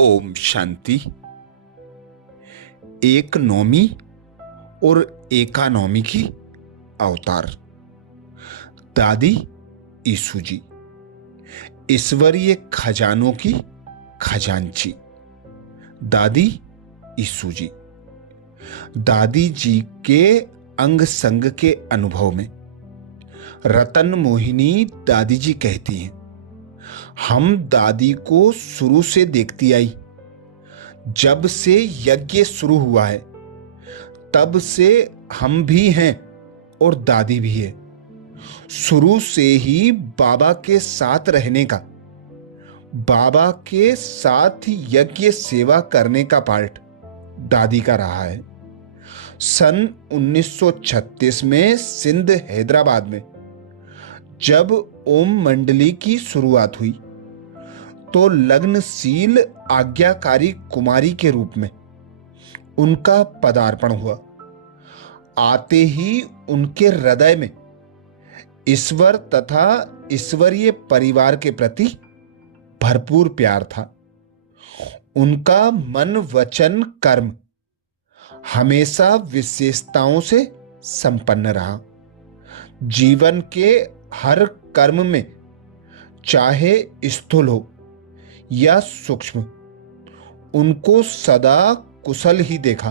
ओम शांति। एक नौमी और एकानौमी की अवतार दादी ईसु जी, ईश्वरीय खजानों की खजांची दादी ईसु जी। दादी जी के अंग संग के अनुभव में रतन मोहिनी दादी जी कहती हैं, हम दादी को शुरू से देखती आई। जब से यज्ञ शुरू हुआ है तब से हम भी हैं और दादी भी है। शुरू से ही बाबा के साथ रहने का, बाबा के साथ यज्ञ सेवा करने का पार्ट दादी का रहा है। सन 1936 में सिंध हैदराबाद में जब ओम मंडली की शुरुआत हुई तो लग्नशील आज्ञाकारी कुमारी के रूप में उनका पदार्पण हुआ। आते ही उनके हृदय में ईश्वर तथा ईश्वरीय परिवार के प्रति भरपूर प्यार था। उनका मन वचन कर्म हमेशा विशेषताओं से संपन्न रहा। जीवन के हर कर्म में, चाहे स्थूल हो या सूक्ष्म, उनको सदा कुशल ही देखा।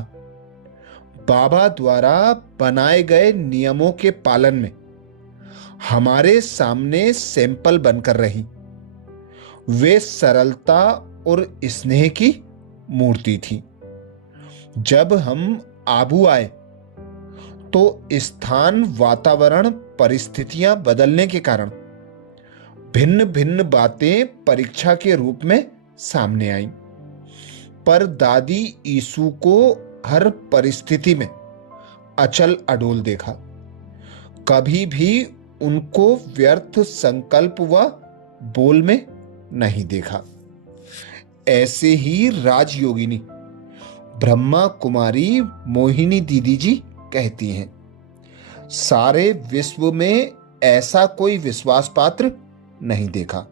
बाबा द्वारा बनाए गए नियमों के पालन में हमारे सामने सैंपल बनकर रही। वे सरलता और स्नेह की मूर्ति थी। जब हम आबू आए तो स्थान, वातावरण, परिस्थितियां बदलने के कारण भिन्न भिन्न बातें परीक्षा के रूप में सामने आईं। पर दादी ईसु को हर परिस्थिति में अचल अडोल देखा। कभी भी उनको व्यर्थ संकल्प व बोल में नहीं देखा। ऐसे ही राजयोगिनी ब्रह्मा कुमारी मोहिनी दीदी जी कहती हैं, सारे विश्व में ऐसा कोई विश्वास पात्र नहीं देखा।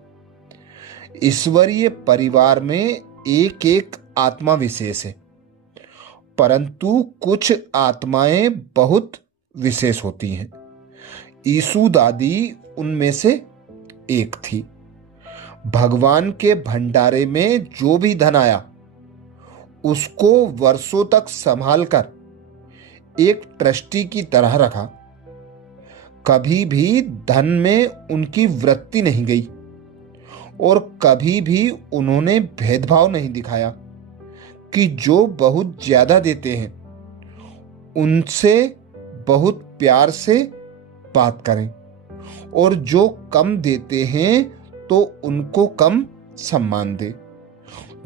ईश्वरीय परिवार में एक एक आत्मा विशेष है, परंतु कुछ आत्माएं बहुत विशेष होती हैं। ईसु दादी उनमें से एक थी। भगवान के भंडारे में जो भी धन आया उसको वर्षों तक संभाल कर एक ट्रस्टी की तरह रखा। कभी भी धन में उनकी वृत्ति नहीं गई और कभी भी उन्होंने भेदभाव नहीं दिखाया कि जो बहुत ज्यादा देते हैं उनसे बहुत प्यार से बात करें और जो कम देते हैं तो उनको कम सम्मान दे।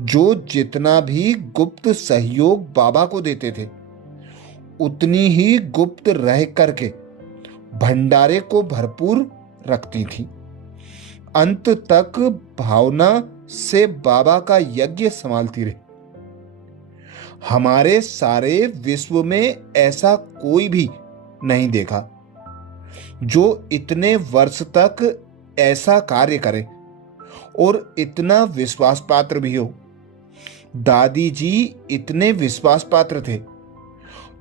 जो जितना भी गुप्त सहयोग बाबा को देते थे उतनी ही गुप्त रह करके भंडारे को भरपूर रखती थी। अंत तक भावना से बाबा का यज्ञ संभालती रही। हमारे सारे विश्व में ऐसा कोई भी नहीं देखा जो इतने वर्ष तक ऐसा कार्य करे और इतना विश्वास पात्र भी हो। दादी जी इतने विश्वास पात्र थे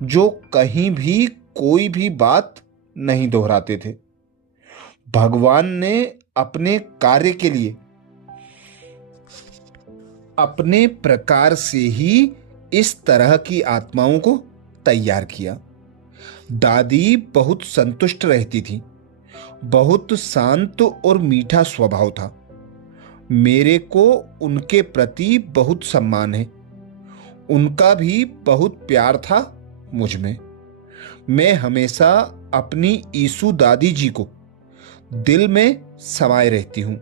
जो कहीं भी कोई भी बात नहीं दोहराते थे। भगवान ने अपने कार्य के लिए अपने प्रकार से ही इस तरह की आत्माओं को तैयार किया। दादी बहुत संतुष्ट रहती थी। बहुत शांत और मीठा स्वभाव था। मेरे को उनके प्रति बहुत सम्मान है। उनका भी बहुत प्यार था मुझ में। मैं हमेशा अपनी ईसु दादी जी को दिल में समाये रहती हूँ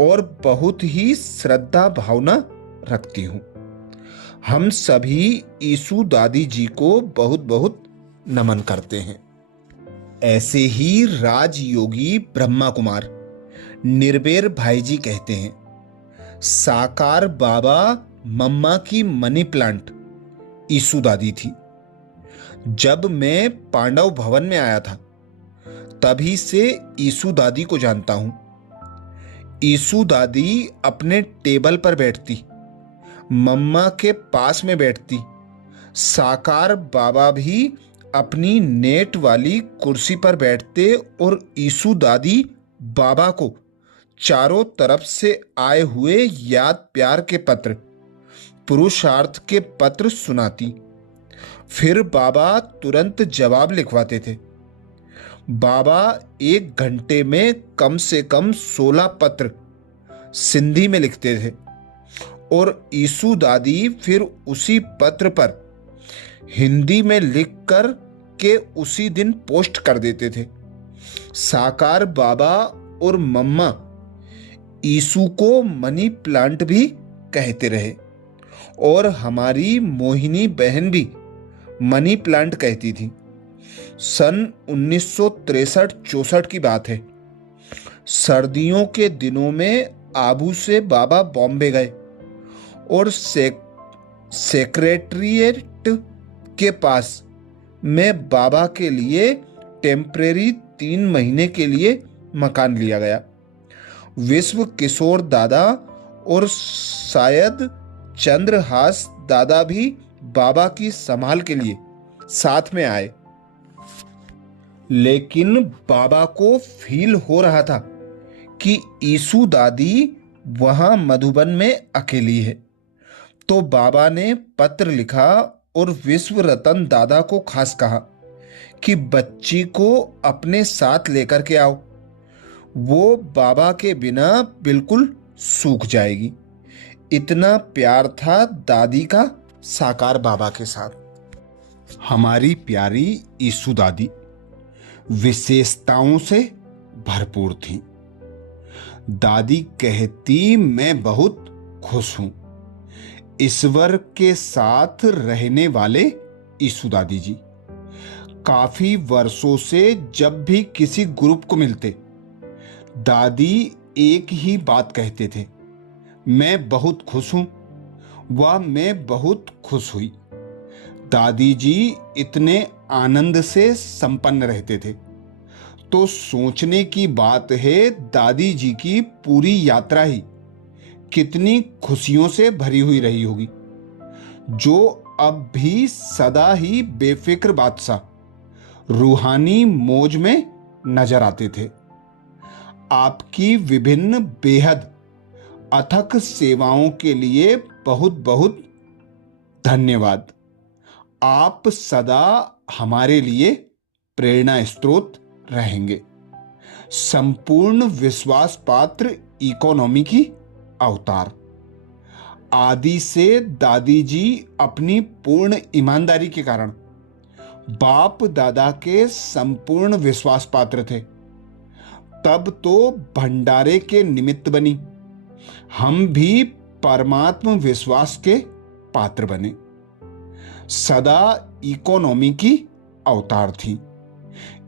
और बहुत ही श्रद्धा भावना रखती हूँ। हम सभी ईसु दादी जी को बहुत बहुत नमन करते हैं। ऐसे ही राजयोगी ब्रह्मा कुमार निर्बेर भाई जी कहते हैं, साकार बाबा मम्मा की मनी प्लांट ईसु दादी थी। जब मैं पांडव भवन में आया था तभी से ईसु दादी को जानता हूं। ईसु दादी अपने टेबल पर बैठती मम्मा के पास में बैठती। साकार बाबा भी अपनी नेट वाली कुर्सी पर बैठते और ईसु दादी बाबा को चारों तरफ से आए हुए याद प्यार के पत्र, पुरुषार्थ के पत्र सुनाती। फिर बाबा तुरंत जवाब लिखवाते थे। बाबा 1 घंटे में कम से कम 16 पत्र सिंधी में लिखते थे और ईसु दादी फिर उसी पत्र पर हिंदी में लिखकर के उसी दिन पोस्ट कर देते थे। साकार बाबा और मम्मा ईसु को मनी प्लांट भी कहते रहे और हमारी मोहिनी बहन भी मनी प्लांट कहती थी। सन 1963-64 की बात है। सर्दियों के दिनों में आबू से बाबा बॉम्बे गए और सेक्रेटरिएट के पास में बाबा के लिए टेम्परेरी 3 महीने के लिए मकान लिया गया। विश्व किशोर दादा और शायद चंद्रहास दादा भी बाबा की संभाल के लिए साथ में आए। लेकिन बाबा को फील हो रहा था कि ईसु दादी वहां मधुबन में अकेली है, तो बाबा ने पत्र लिखा और विश्व रतन दादा को खास कहा कि बच्ची को अपने साथ लेकर के आओ, वो बाबा के बिना बिल्कुल सूख जाएगी। इतना प्यार था दादी का साकार बाबा के साथ। हमारी प्यारी ईसु दादी विशेषताओं से भरपूर थी। दादी कहती, मैं बहुत खुश हूं। ईश्वर के साथ रहने वाले ईसु दादी जी काफी वर्षों से जब भी किसी ग्रुप को मिलते, दादी एक ही बात कहते थे, मैं बहुत खुश हूं व मैं बहुत खुश हुई। दादी जी इतने आनंद से संपन्न रहते थे, तो सोचने की बात है दादी जी की पूरी यात्रा ही कितनी खुशियों से भरी हुई रही होगी, जो अब भी सदा ही बेफिक्र बादशाह रूहानी मौज में नजर आते थे। आपकी विभिन्न बेहद अथक सेवाओं के लिए बहुत बहुत धन्यवाद। आप सदा हमारे लिए प्रेरणा स्रोत रहेंगे। संपूर्ण विश्वास पात्र इकोनॉमी की अवतार। आदि से दादी जी अपनी पूर्ण ईमानदारी के कारण बाप दादा के संपूर्ण विश्वास पात्र थे। तब तो भंडारे के निमित्त बनी, हम भी परमात्म विश्वास के पात्र बने। सदा इकोनॉमी की अवतार थी,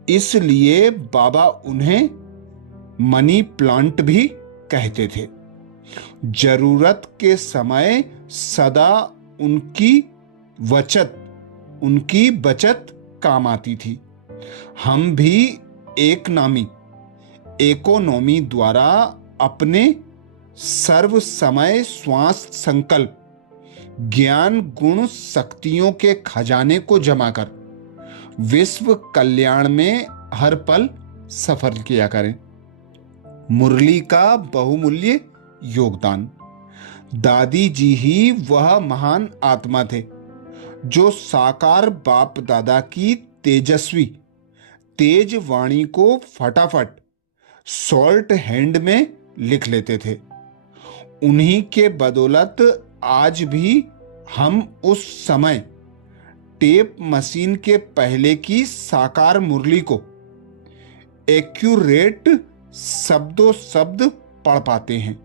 इसलिए बाबा उन्हें मनी प्लांट भी कहते थे। जरूरत के समय सदा उनकी बचत काम आती थी। हम भी एक नामी इकोनॉमी द्वारा अपने सर्व समय श्वास संकल्प ज्ञान गुण शक्तियों के खजाने को जमा कर विश्व कल्याण में हर पल सफल किया करें। मुरली का बहुमूल्य योगदान। दादी जी ही वह महान आत्मा थे जो साकार बाप दादा की तेजस्वी तेज वाणी को फटाफट शॉर्ट हैंड में लिख लेते थे। उन्हीं के बदौलत आज भी हम उस समय टेप मशीन के पहले की साकार मुरली को एक्यूरेट शब्दों शब्द पढ़ पाते हैं।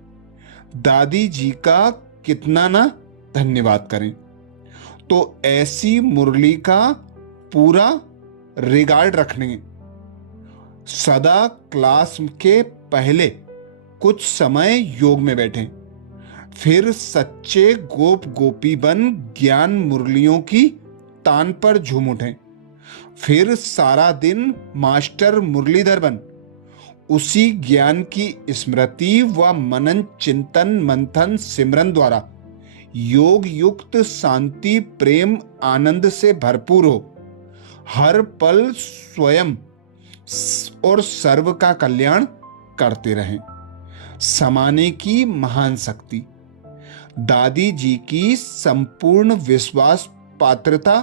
दादी जी का कितना ना धन्यवाद करें। तो ऐसी मुरली का पूरा रिगार्ड रखने सदा क्लास के पहले कुछ समय योग में बैठें, फिर सच्चे गोप गोपी बन ज्ञान मुरलियों की तान पर झूम उठें, फिर सारा दिन मास्टर मुरलीधर बन उसी ज्ञान की स्मृति व मनन चिंतन मंथन सिमरन द्वारा योग युक्त शांति प्रेम आनंद से भरपूर हो, हर पल स्वयं और सर्व का कल्याण करते रहें। समाने की महान शक्ति। दादी जी की संपूर्ण विश्वास पात्रता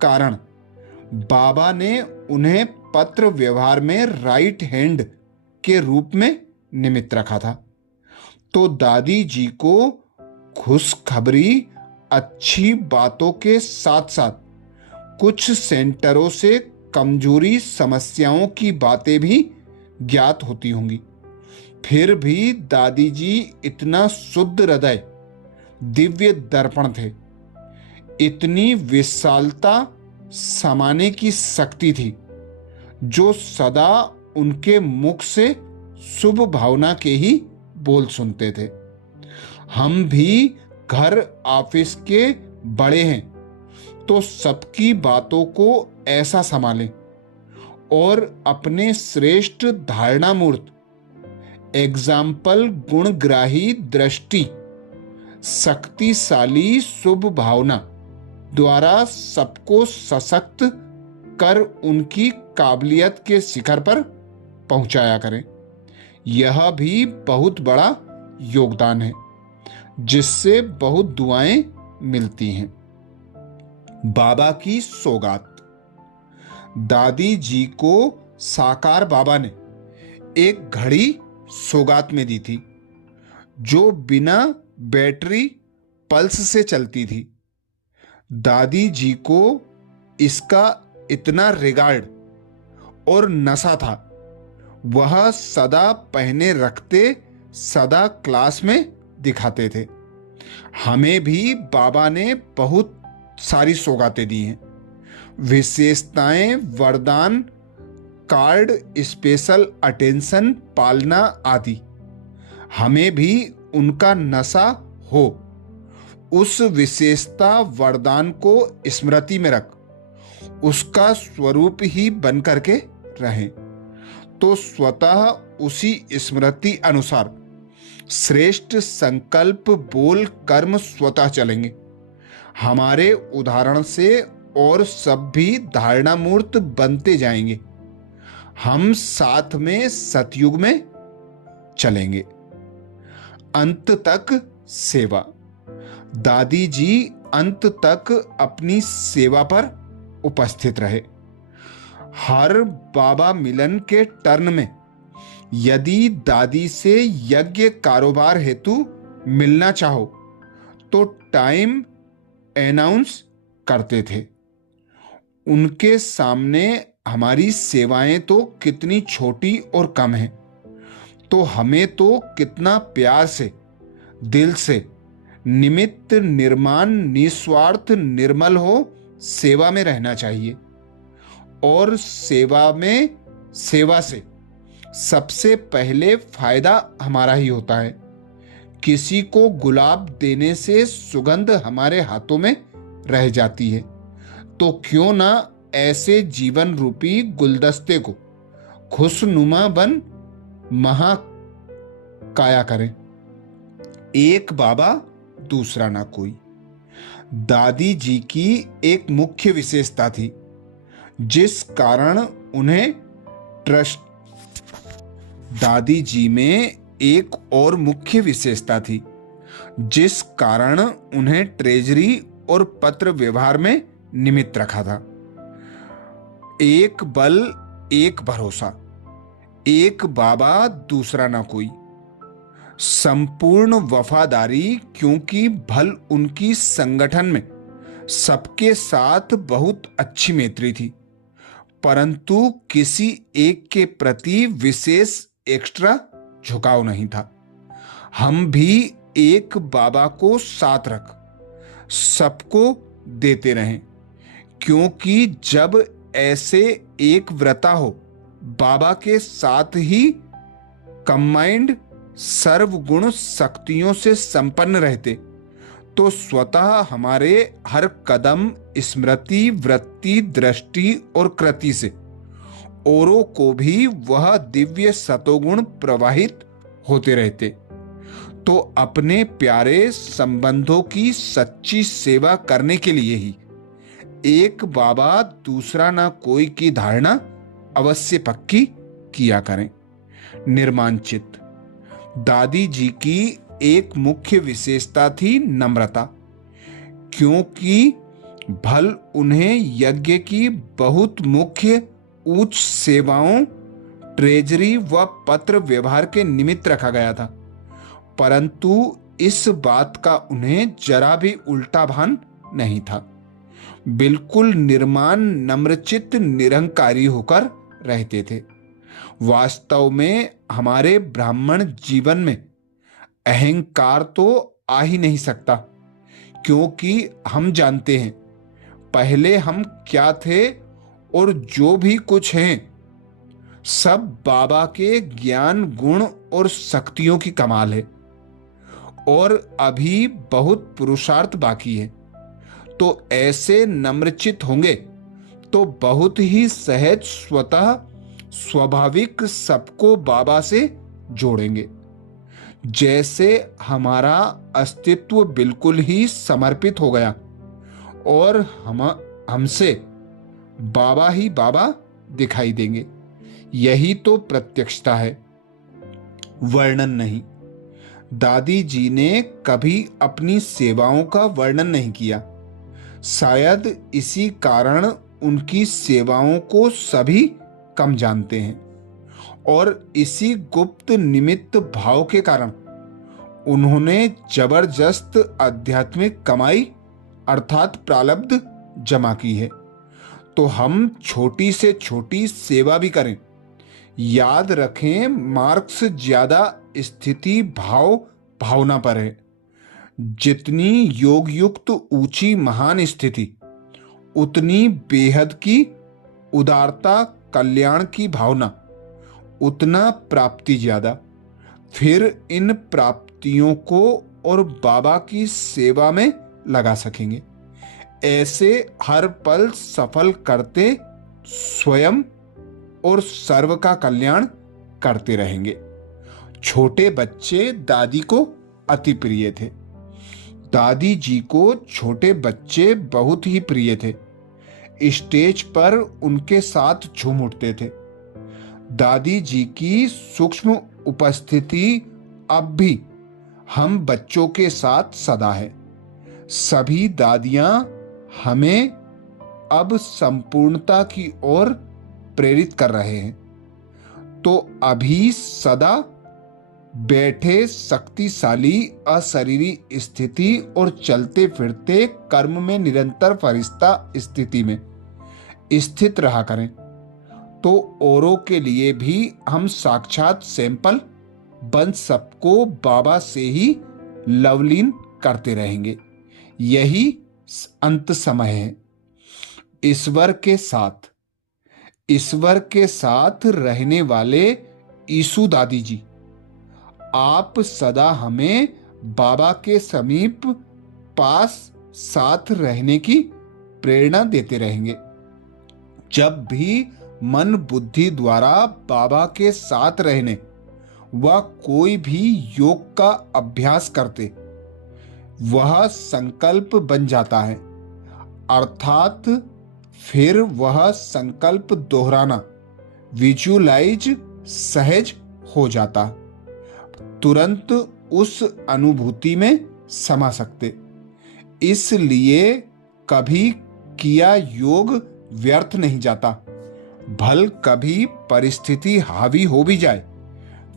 कारण बाबा ने उन्हें पत्र व्यवहार में राइट हैंड के रूप में निमित्त रखा था। तो दादी जी को खुशखबरी, अच्छी बातों के साथ साथ कुछ सेंटरों से कमजोरी समस्याओं की बातें भी ज्ञात होती होंगी। फिर भी दादी जी इतना शुद्ध हृदय, दिव्य दर्पण थे, इतनी विशालता समाने की शक्ति थी, जो सदा उनके मुख से शुभ भावना के ही बोल सुनते थे। हम भी घर ऑफिस के बड़े हैं तो सबकी बातों को ऐसा संभालें और अपने श्रेष्ठ धारणा मूर्त, एग्जाम्पल, गुणग्राही दृष्टि, शक्तिशाली शुभ भावना द्वारा सबको सशक्त कर उनकी काबिलियत के शिखर पर पहुंचाया करें। यह भी बहुत बड़ा योगदान है, जिससे बहुत दुआएं मिलती हैं। बाबा की सौगात। दादी जी को साकार बाबा ने एक घड़ी सौगात में दी थी, जो बिना बैटरी पल्स से चलती थी। दादी जी को इसका इतना रिगार्ड और नशा था, वह सदा पहने रखते, सदा क्लास में दिखाते थे। हमें भी बाबा ने बहुत सारी सौगातें दी हैं, विशेषताएं, वरदान, कार्ड, स्पेशल अटेंशन, पालना आदि। हमें भी उनका नशा हो, उस विशेषता वरदान को स्मृति में रख, उसका स्वरूप ही बन करके रहें, तो स्वतः उसी स्मृति अनुसार श्रेष्ठ संकल्प, बोल, कर्म स्वतः चलेंगे। हमारे उदाहरण से और सब भी धारणा मूर्त बनते जाएंगे। हम साथ में सतयुग में चलेंगे। अंत तक सेवा। दादी जी अंत तक अपनी सेवा पर उपस्थित रहे। हर बाबा मिलन के टर्न में यदि दादी से यज्ञ कारोबार हेतु मिलना चाहो तो टाइम अनाउंस करते थे। उनके सामने हमारी सेवाएं तो कितनी छोटी और कम हैं, तो हमें तो कितना प्यार से, दिल से, निमित्त, निर्माण, निस्वार्थ, निर्मल हो सेवा में रहना चाहिए। और सेवा से सबसे पहले फायदा हमारा ही होता है। किसी को गुलाब देने से सुगंध हमारे हाथों में रह जाती है, तो क्यों ना ऐसे जीवन रूपी गुलदस्ते को खुशनुमा बन महाकाया करें। एक बाबा दूसरा ना कोई। दादी जी की एक मुख्य विशेषता थी, जिस कारण उन्हें ट्रस्ट दादी जी में एक और मुख्य विशेषता थी, जिस कारण उन्हें ट्रेजरी और पत्र व्यवहार में निमित्त रखा था। एक बल, एक भरोसा, एक बाबा दूसरा ना कोई। संपूर्ण वफादारी, क्योंकि भल उनकी संगठन में सबके साथ बहुत अच्छी मैत्री थी, परंतु किसी एक के प्रति विशेष एक्स्ट्रा झुकाव नहीं था। हम भी एक बाबा को साथ रख सबको देते रहें, क्योंकि जब ऐसे एक व्रता हो, बाबा के साथ ही कंबाइंड सर्वगुण शक्तियों से संपन्न रहते, तो स्वतः हमारे हर कदम, स्मृति, वृत्ति, दृष्टि और कृति से औरों को भी वह दिव्य सतोगुण प्रवाहित होते रहते। तो अपने प्यारे संबंधों की सच्ची सेवा करने के लिए ही एक बाबा दूसरा ना कोई की धारणा अवश्य पक्की किया करें। निर्माणचित दादी जी की एक मुख्य विशेषता थी नम्रता, क्योंकि भल उन्हें यज्ञ की बहुत मुख्य उच्च सेवाओं, ट्रेजरी व पत्र व्यवहार के निमित्त रखा गया था, परंतु इस बात का उन्हें जरा भी उल्टा भान नहीं था। बिल्कुल निर्माण, नम्रचित्त, निरंकारी होकर रहते थे। वास्तव में हमारे ब्राह्मण जीवन में अहंकार तो आ ही नहीं सकता, क्योंकि हम जानते हैं पहले हम क्या थे और जो भी कुछ हैं सब बाबा के ज्ञान, गुण और शक्तियों की कमाल है, और अभी बहुत पुरुषार्थ बाकी है। तो ऐसे नम्रचित होंगे तो बहुत ही सहज, स्वतः स्वाभाविक सबको बाबा से जोड़ेंगे। जैसे हमारा अस्तित्व बिल्कुल ही समर्पित हो गया और हमसे बाबा ही बाबा दिखाई देंगे। यही तो प्रत्यक्षता है, वर्णन नहीं। दादी जी ने कभी अपनी सेवाओं का वर्णन नहीं किया। शायद इसी कारण उनकी सेवाओं को सभी कम जानते हैं, और इसी गुप्त निमित्त भाव के कारण उन्होंने जबरदस्त आध्यात्मिक कमाई अर्थात प्रारब्ध जमा की है। तो हम छोटी से छोटी सेवा भी करें, याद रखें मार्क्स ज्यादा स्थिति भाव भावना पर है। जितनी योग युक्त ऊंची महान स्थिति, उतनी बेहद की उदारता, कल्याण की भावना, उतना प्राप्ति ज्यादा। फिर इन प्राप्तियों को और बाबा की सेवा में लगा सकेंगे। ऐसे हर पल सफल करते स्वयं और सर्व का कल्याण करते रहेंगे। छोटे बच्चे दादी को अति प्रिय थे। दादी जी को छोटे बच्चे बहुत ही प्रिय थे। स्टेज पर उनके साथ झूम उठते थे। दादी जी की सूक्ष्म उपस्थिति अब भी हम बच्चों के साथ सदा है। सभी दादियां हमें अब संपूर्णता की ओर प्रेरित कर रहे हैं। तो अभी सदा बैठे शक्तिशाली अशरीरी स्थिति और चलते फिरते कर्म में निरंतर फरिश्ता स्थिति में स्थित रहा करें, तो औरों के लिए भी हम साक्षात सैंपल बन सबको बाबा से ही लवलीन करते रहेंगे। यही अंत समय है। ईश्वर के साथ रहने वाले ईसु दादी जी, आप सदा हमें बाबा के समीप पास साथ रहने की प्रेरणा देते रहेंगे। जब भी मन बुद्धि द्वारा बाबा के साथ रहने व कोई भी योग का अभ्यास करते, वह संकल्प बन जाता है, अर्थात फिर वह संकल्प दोहराना विजुअलाइज सहज हो जाता, तुरंत उस अनुभूति में समा सकते। इसलिए कभी किया योग व्यर्थ नहीं जाता। भल कभी परिस्थिति हावी हो भी जाए,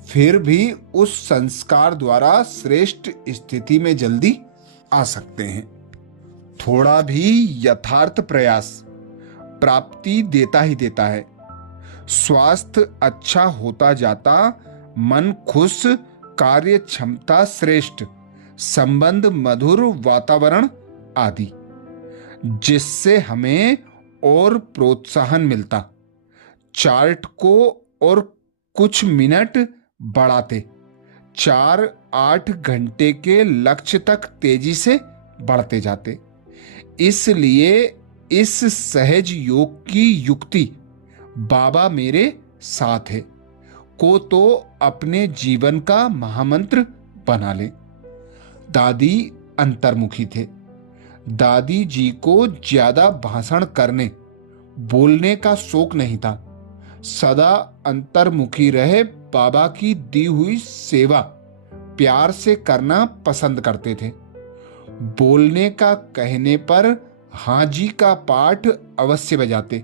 फिर भी उस संस्कार द्वारा श्रेष्ठ स्थिति में जल्दी आ सकते हैं। थोड़ा भी यथार्थ प्रयास प्राप्ति देता ही देता है। स्वास्थ्य अच्छा होता जाता, मन खुश, कार्य क्षमता श्रेष्ठ, संबंध मधुर, वातावरण आदि, जिससे हमें और प्रोत्साहन मिलता। चार्ट को और कुछ मिनट बढ़ाते 4-8 घंटे के लक्ष्य तक तेजी से बढ़ते जाते। इसलिए इस सहज योग की युक्ति बाबा मेरे साथ है को तो अपने जीवन का महामंत्र बना लें। दादी अंतर्मुखी थे। दादी जी को ज्यादा भाषण करने बोलने का शौक नहीं था। सदा अंतर्मुखी रहे बाबा की दी हुई सेवा प्यार से करना पसंद करते थे। बोलने का कहने पर हाँ जी का पाठ अवश्य बजाते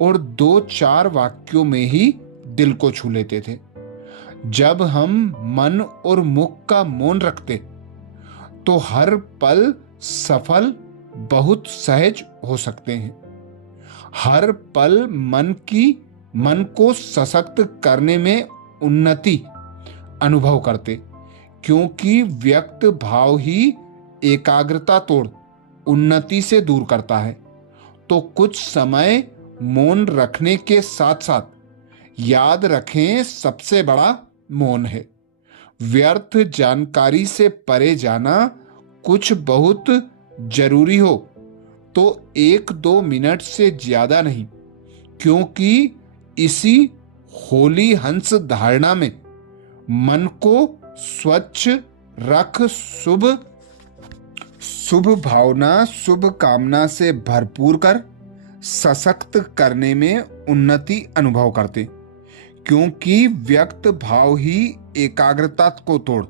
और 2-4 वाक्यों में ही दिल को छू लेते थे। जब हम मन और मुख का मौन रखते तो हर पल सफल बहुत सहज हो सकते हैं। हर पल मन को सशक्त करने में उन्नति अनुभव करते, क्योंकि व्यक्त भाव ही एकाग्रता तोड़ उन्नति से दूर करता है। तो कुछ समय मौन रखने के साथ साथ याद रखें, सबसे बड़ा मौन है। व्यर्थ जानकारी से परे जाना कुछ बहुत जरूरी हो तो 1-2 मिनट से ज्यादा नहीं, क्योंकि इसी होली हंस धारणा में मन को स्वच्छ रख शुभ भावना शुभ कामना से भरपूर कर सशक्त करने में उन्नति अनुभव करते, क्योंकि व्यक्त भाव ही एकाग्रता को तोड़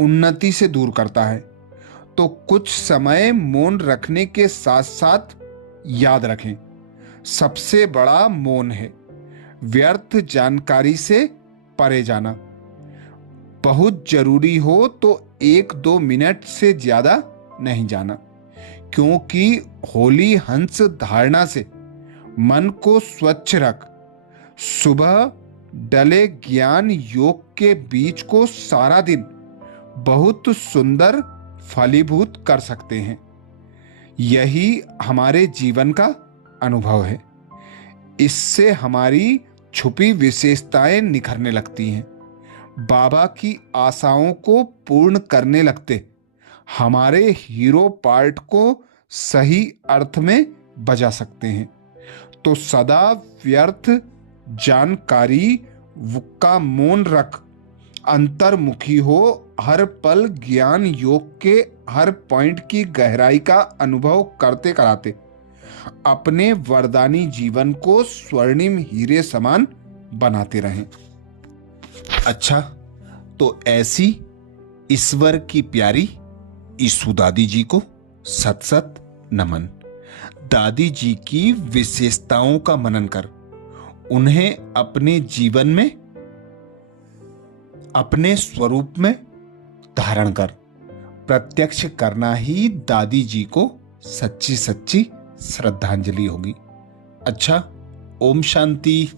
उन्नति से दूर करता है। तो कुछ समय मौन रखने के साथ साथ याद रखें, सबसे बड़ा मौन है। व्यर्थ जानकारी से परे जाना बहुत जरूरी हो तो 1-2 मिनट से ज्यादा नहीं जाना, क्योंकि होली हंस धारणा से मन को स्वच्छ रख सुबह डले ज्ञान योग के बीज को सारा दिन बहुत सुंदर फलीभूत कर सकते हैं। यही हमारे जीवन का अनुभव है। इससे हमारी छुपी विशेषताएं निखरने लगती हैं, बाबा की आशाओं को पूर्ण करने लगते, हमारे हीरो पार्ट को सही अर्थ में बजा सकते हैं। तो सदा व्यर्थ जानकारी का मौन रख अंतर्मुखी हो, हर पल ज्ञान योग के हर पॉइंट की गहराई का अनुभव करते कराते अपने वरदानी जीवन को स्वर्णिम हीरे समान बनाते रहें। अच्छा, तो ऐसी ईश्वर की प्यारी ईशु दादी जी को सत सत नमन। दादी जी की विशेषताओं का मनन कर उन्हें अपने जीवन में अपने स्वरूप में धारण कर प्रत्यक्ष करना ही दादी जी को सच्ची सच्ची श्रद्धांजलि होगी। अच्छा, ओम शांति।